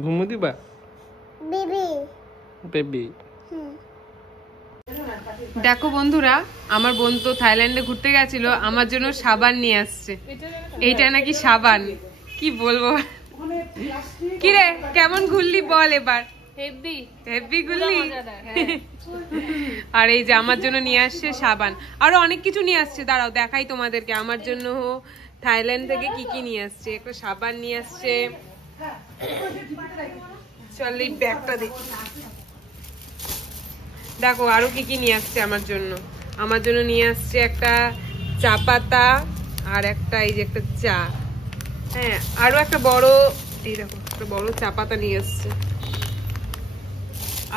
ঘুমু দিবা baby baby. দেখো বন্ধুরা, আমার বোন তো থাইল্যান্ডে ঘুরতে গেছিল, আমার জন্য সাবান নিয়ে আসছে। এইটা নাকি সাবান, কি বলবো। কিরে কেমন ঘুরলি বল এবার? Heavy heavy ঘুরলি। আর এই যে আমার জন্য নিয়ে আসছে সাবান, আরো অনেক কিছু নিয়ে আসছে, দাঁড়াও দেখাই তোমাদেরকে আমার জন্য থাইল্যান্ড থেকে কি কি নিয়ে আসছে। একটা সাবান নিয়ে আসছে, চল এই ব্যাগটা দেখি। দেখো আরো কি কি নিয়ে আসছে আমার জন্য। আমার জন্য নিয়ে আসছে একটা চা পাতা, আর একটা এই যে একটা চা, হ্যাঁ আরো একটা বড়, এই দেখো একটা বড় চা পাতা নিয়ে আসছে।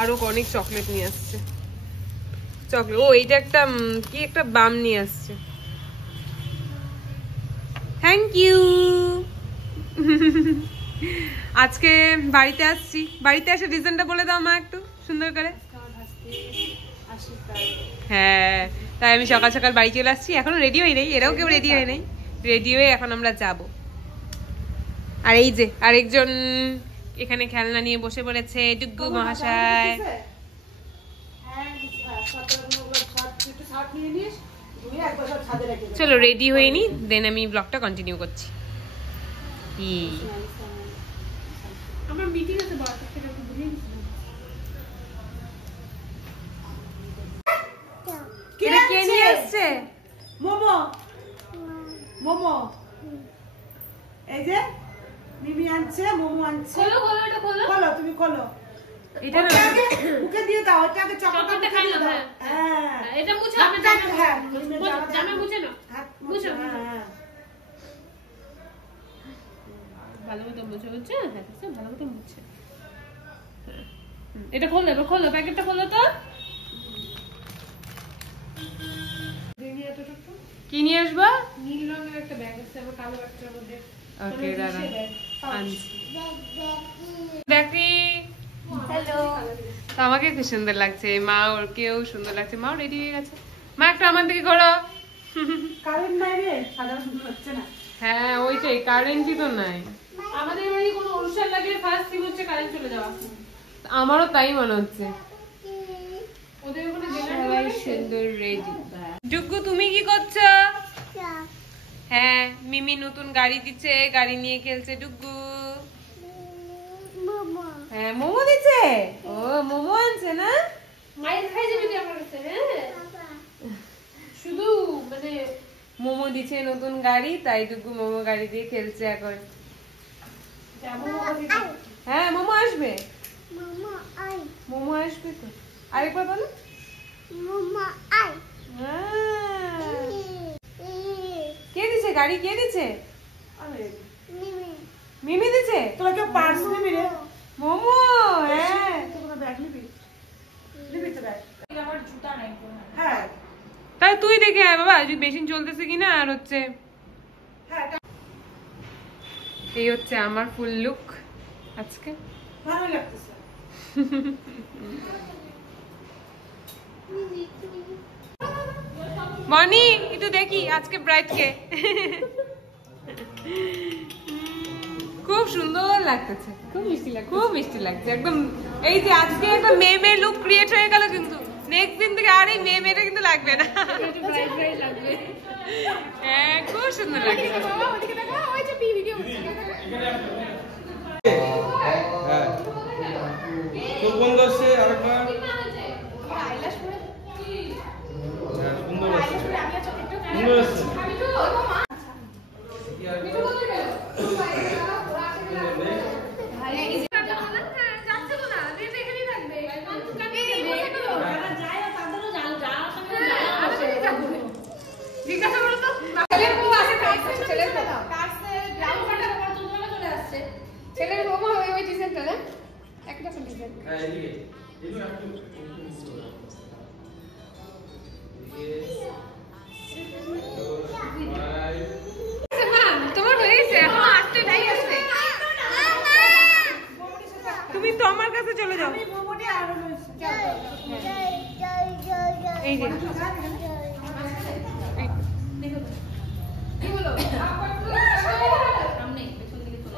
আরো অনেক চকলেট নিয়ে আসছে, চকলেট। ও এইটা একটা কি একটা বাম নিয়ে আসছে। Thank you. আজকে বাড়িতে আসছি, বাড়িতে এসে রিজনটা বলে দাও মা একটু সুন্দর করে। হ্যাঁ, তাই আমি সকাল সকাল বাড়ি চলে আসছি। এখনো রেডি হই নাই, এরাও কেউ রেডি হয় নাই। রেডি হয়ে এখন আমরা যাব। আর এই যে আরেকজন এখানে খেলনা নিয়ে বসে পড়েছে, ডুগ্গু মহাশয়। চলো রেডি হয়ে নি, দেন আমি ব্লগটা কন্টিনিউ করছি। আমার মিটিং আছে বারোটা থেকে, ভুলে গেছি। কে নিয়ে আসছে? মোমো মোমো, এই যে মিমি আনছে, মোমো আনছে। খোলো খোলো, এটা খোলো। খোলো, তুমি খোলো। এটা না মুখে দিয়ে দাও, এটাকে চকলেটটা চকলেটটা খাই দিয়ে না। দাও। হ্যাঁ, এটা মুছো, হাতটা আপনি জামা হ্যাঁ, জামা মুছে না, হাত মুছো। হ্যাঁ, ভালো মতো মুছে মুছে, হ্যাঁ ভালো মতো মুছে। এটা খোলো, এবার খোলো, প্যাকেটটা খোলো তো। কি নিয়ে আসবা? নীল রঙের একটা ব্যাগ আছে আমার কালো ব্যাগটার মধ্যে। ওকে দাঁড়া আনছি। দেখি হ্যালো তো আমাকে কি সুন্দর লাগছে, মা ওর কেউ সুন্দর লাগছে। মাও রেডি হয়ে গেছে। মা একটু আমার দিকে করো। কারেন্ট নাই রে, সাধারণ হচ্ছে না। হ্যাঁ ওইটাই, কারেন্টই তো নাই। আমাদের বাড়ি কোনো অনুষ্ঠান লাগলে ফার্স্ট থিং হচ্ছে কারেন্ট চলে যাওয়া। আমারও তাই মনে হচ্ছে। ওদের ওখানে জেনারেটর সবাই লাগাইছে। সুন্দর রেডি। ডুগ্গু তুমি কি করছো? হ্যাঁ মিমি নতুন গাড়ি দিচ্ছে, গাড়ি নিয়ে খেলছে ডুগ্গু। মোমো হ্যাঁ মোমো দিচ্ছে, ও মোমো আনছে না? মায়ের খাই যাবি তুই আমার কাছে, হ্যাঁ শুধু মানে মোমো দিচ্ছে নতুন গাড়ি, তাই ডুগ্গু মোমো গাড়ি দিয়ে খেলছে এখন। যাবো। হ্যাঁ মোমো আসবে, মোমো আই মোমো আসবে তো। আরেকবার বলো। মোমো আই হ্যাঁ। কে দিছে গাড়ি, কে দিছে? আরে মিমি মিমি দিছে। তোরা কেউ পার্স নিবি রে? মোমো, হ্যাঁ তুই কোনো ব্যাগ নিবি? নিবি তো ব্যাগ? আমার জুতা নাই তো। হ্যাঁ তাই তুই দেখে আয় বাবা, যদি মেশিন চলতেছে কিনা। আর হচ্ছে হ্যাঁ, এই হচ্ছে আমার ফুল লুক আজকে। ভালো লাগতেছে। মনি একটু দেখি আজকে ব্রাইট কে। খুব সুন্দর লাগতেছে, খুব মিষ্টি লাগছে, খুব মিষ্টি লাগছে একদম। এই যে আজকে একটা মেয়ে মেয়ে লুক ক্রিয়েট হয়ে গেল, কিন্তু নেক্সট দিন থেকে আর এই মেয়ে মেয়েটা কিন্তু লাগবে না। একটু ব্রাইট ব্রাইট লাগবে। হ্যাঁ খুব সুন্দর লাগছে। বাবা ওদিকে দেখো, ওই যে ভিডিও হচ্ছে। হ্যাঁ চোখ বন্ধ আছে আরেকবার। আইলাশ পরে হ্যাঁ সুন্দর আছে, আমি চকলেটটা খাই। সুন্দর আছে। আমি তো মা কিছু বলতে গেল। ভাই এই যে যাচ্ছে তো না, দিদি এখানেই থাকবে। যায় না তাদেরও যাও যাও সঙ্গে যাও। জিজ্ঞাসা করো তো। ছেলের বউ আছে কাছে, ছেলের বউ কাছে গ্রাউন্ড ফাটা পর তোমরা চলে আসছে। ছেলের বউ ওই ডিসেন্টারে একটা ডিসেন্ট। হ্যাঁ এদিকে তোমার হয়ে গেছে, এখন 8টা নাই আছে। তুমি তো আমার কাছে চলে যাও। মোমোটি আর এই যে কি বলো? সামনে পেছন দিকে চলে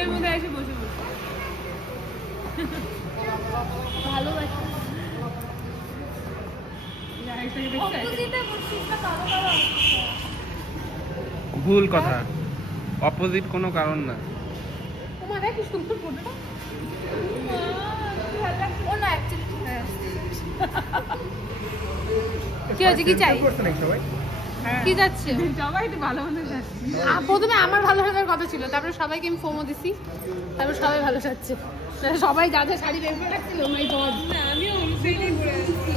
কোলের মধ্যে এসে বসে বসে ভালোবাসি। ভুল কথা, অপোজিট কোনো কারণ না। তোমার কি সুন্দর ফটোটা। ও না অ্যাকচুয়ালি কি হয়েছে, কি চাই, কি যাচ্ছে? সবাই একটু ভালো মন্দ যাচ্ছে। প্রথমে আমার ভালো সাজার কথা ছিল, তারপরে সবাইকে আমি ফোমো দিছি, তারপর সবাই ভালো সাজছে। সবাই যা যা শাড়ি বের করে রাখছিল, মাই গড। আমিও সেইটাই পরে আসছি।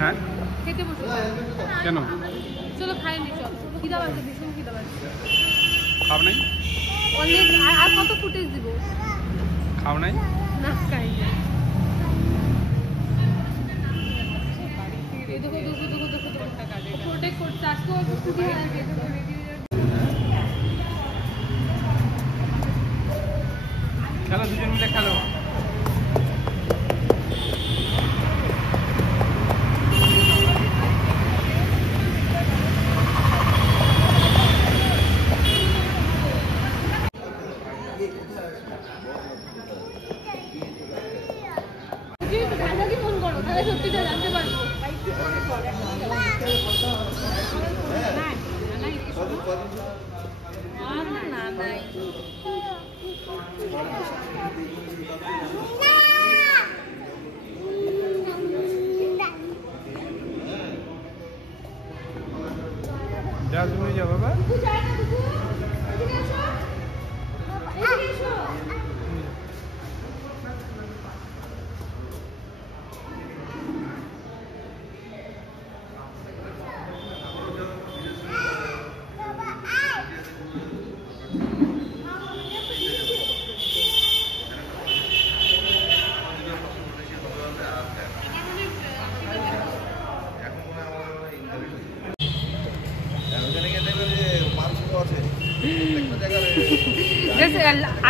হ্যাঁ খেতে বসো। কেন চলো খাই নি, চলো। খিদা পাচ্ছে, ভীষণ খিদা পাচ্ছে। খাও নাই? অনেক আর কত ফুটেজ দিব? খাও নাই? না খাই না। এই দেখো দেখো দেখো দেখো প্রোটেক্ট করতে আজকেও একটু ছুটি হয়ে গেছে। খেলো, দুজন মিলে খেলো। দাদাকে ফোন করো, তাহলে সত্যিটা জানতে পারবো। না নাই যা তুমি যাও বাবা।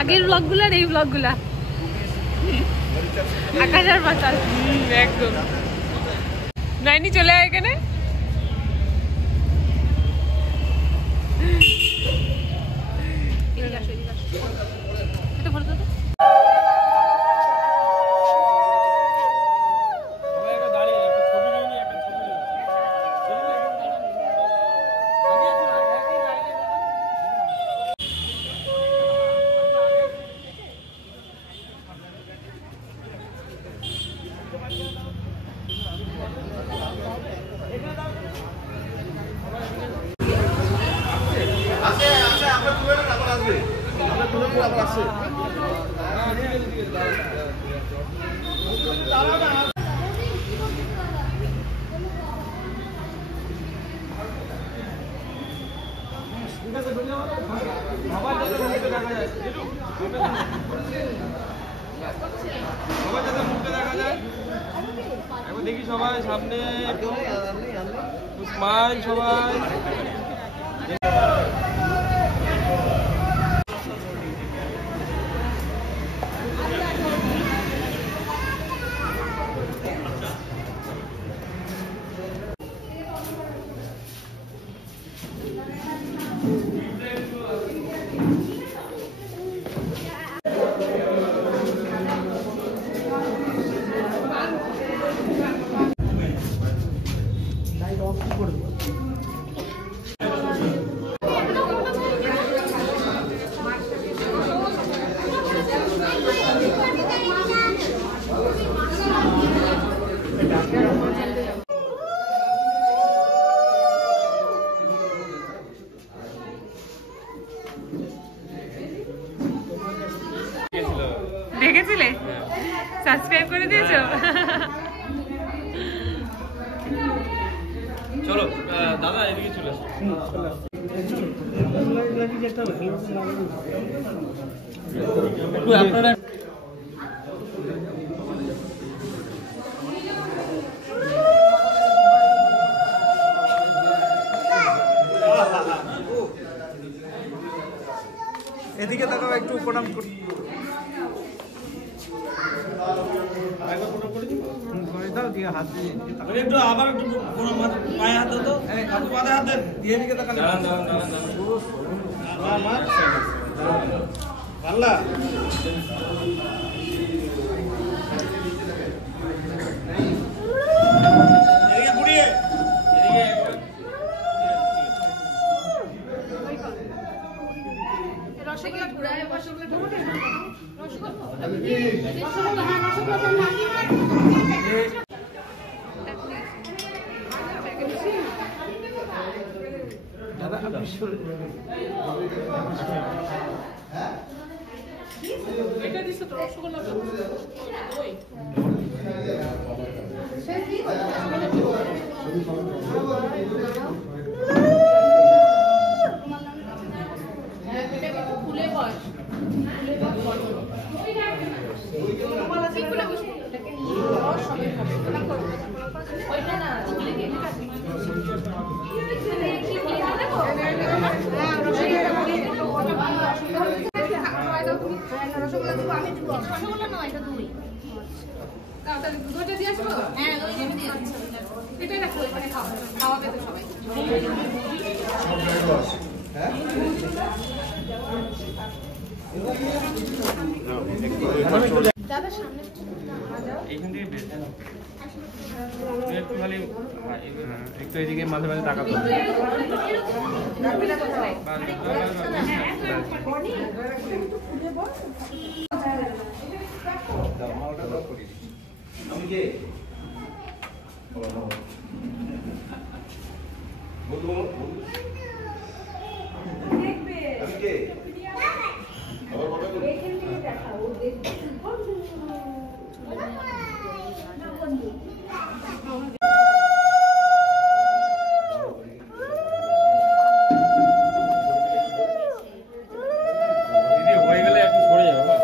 আগের ব্লগগুলো আর এই ব্লগগুলা আকাশ আর পাতাল একদম। নাইনি চলে আয় এখানে। এটা ফটো তো দেখি সবাই সামনে স্মাইল সবাই। দেখেছিলে? সাবস্ক্রাইব করে দিয়েছো? চলো দাদা এদিকে চলে আসো। আপনারা এদিকে তাকাও, একটু প্রণাম করি। দাও দিয়ে হাত দিয়ে একটু আবার একটু পায়ে হাত দাও তো পায়ে হাত দিয়ে দিকে তাকালে পারলা এদিকে ঘুরিয়ে রসগোল্লা ঘুরায় রসগোল্লা রসগোল্লা হ্যাঁ রসগোল্লা দাদা আপনি শুরু এটা দিছো তো রসগোল্লা ওই সে কি ফুলে বস ওইটা না রসগোল্লা নয় এটা দুই দুধটা দিয়ে আসবো হ্যাঁ এটাই রাখো এখানে খাওয়াবে তো সবাই এইখান থেকে বেশ একটু খালি একটু এদিকে মাঝে মাঝে টাকা তো আমি কে আমি কে দিদি হয়ে গেলে একটু সরে যাবে বা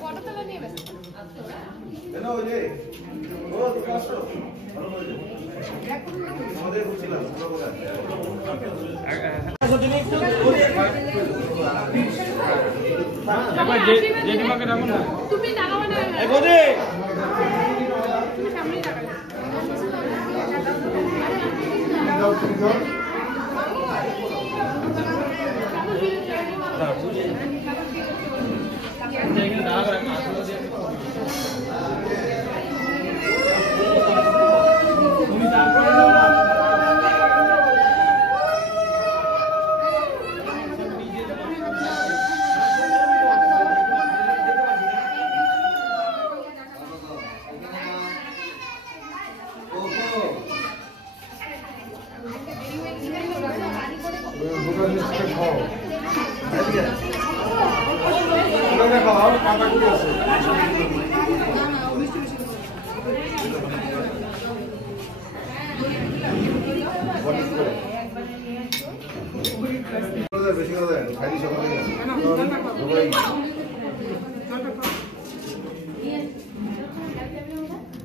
ফটো তোলা নিয়ে ব্যস্ত জেঠিমাকে রাখুন না তুমি দাঁড়াও না তুমি সামনেই দাঁড়াও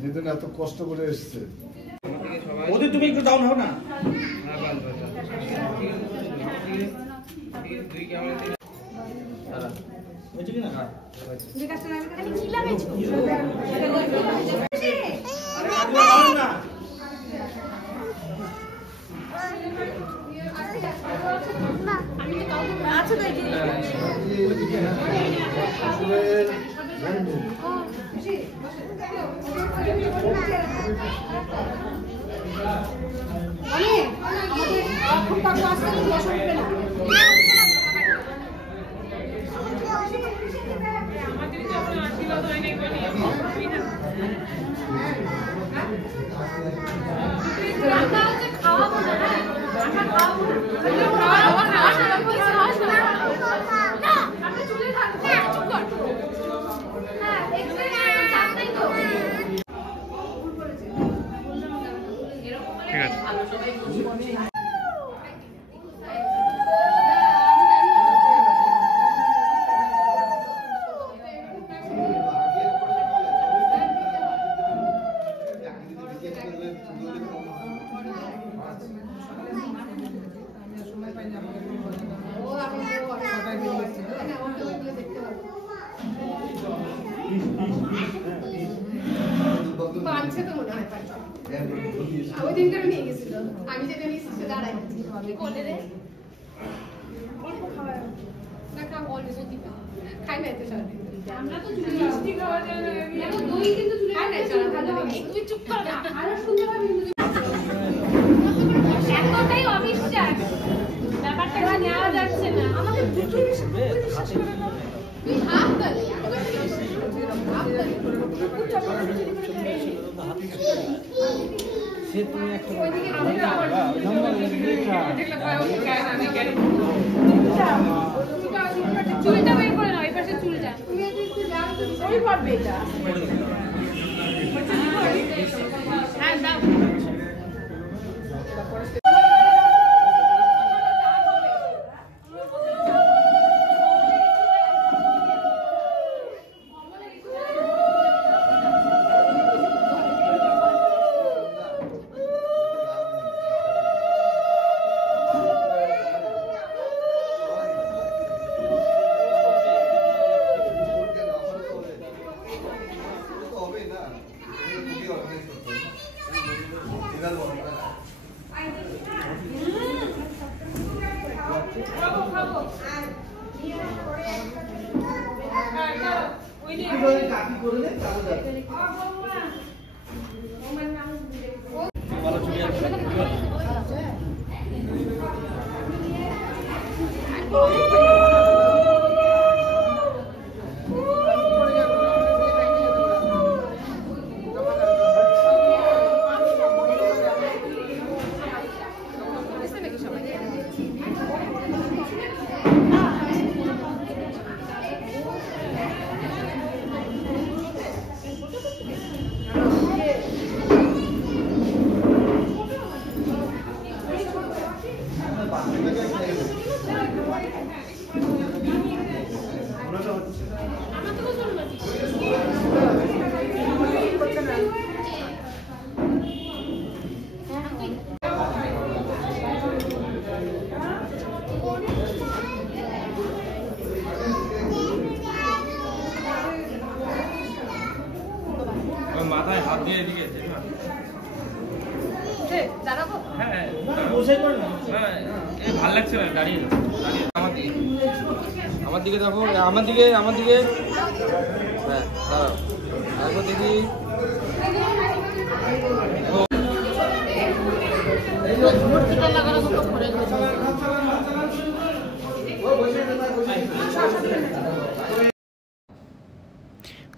যেদিন এত কষ্ট করে এসছে ওদের তুমি একটু ডাউন হও না খুব কাকু আসতে বসে উঠবে না রান্না হচ্ছে খাওয়াবো না, রান্না খাওয়াবো না, চুলে থাকবে, চুপ কর। হ্যাঁ, এক্সট্রা চাপটাই তো। ঠিক আছে। বাঁধছে তো মনে হয় পাঁচটা। ওই দিনকার নিয়ে গেছিল, আমি যেটা নিয়েছি সেটা দাঁড়াই কোলে রে অল্প খাওয়া না, খাওয়া অল্প যদি খাই না এত সারাদিন। আমরা তো মিষ্টি খাওয়া যায় না, দেখো দই কিন্তু চুলে খাই না সারা ভালো লাগে। তুই চুপ কর না, আরো সুন্দর হবে এতটাই অবিশ্বাস, ব্যাপারটা নেওয়া যাচ্ছে না। আমাকে দুটো বিশ্বাস করে না, তুই হাত দালে হাত দালে সে তুমি একটা চুলটা বের করে নাও, এই পাশে চুলটা তুমি একটু যাও তো সবই পারবে এটা। হ্যাঁ দাও। মাথায় হাত দিয়ে এদিকে আছে না? দাঁড়াবো? হ্যাঁ বসে পড় না। হ্যাঁ, এই ভালো লাগছে না দাঁড়িয়ে আমার দিকে দেখো, আমার দিকে হ্যাঁ দাঁড়াও তারপর দেখি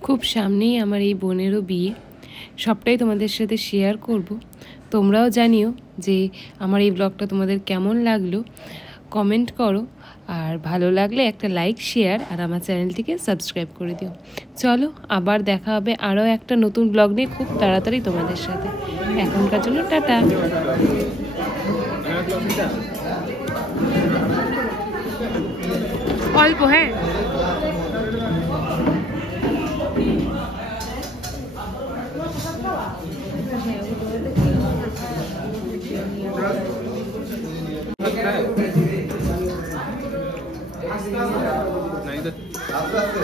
খুব সামনেই আমার এই বোনেরও বিয়ে, সবটাই তোমাদের সাথে শেয়ার করব। তোমরাও জানিও যে আমার এই ব্লগটা তোমাদের কেমন লাগলো, কমেন্ট করো, আর ভালো লাগলে একটা লাইক শেয়ার আর আমার চ্যানেলটিকে সাবস্ক্রাইব করে দিও। চলো আবার দেখা হবে আরও একটা নতুন ব্লগ নিয়ে খুব তাড়াতাড়ি তোমাদের সাথে। এখনকার জন্য টাটা। অল্প হ্যাঁ। नहीं तो আস্তে আস্তে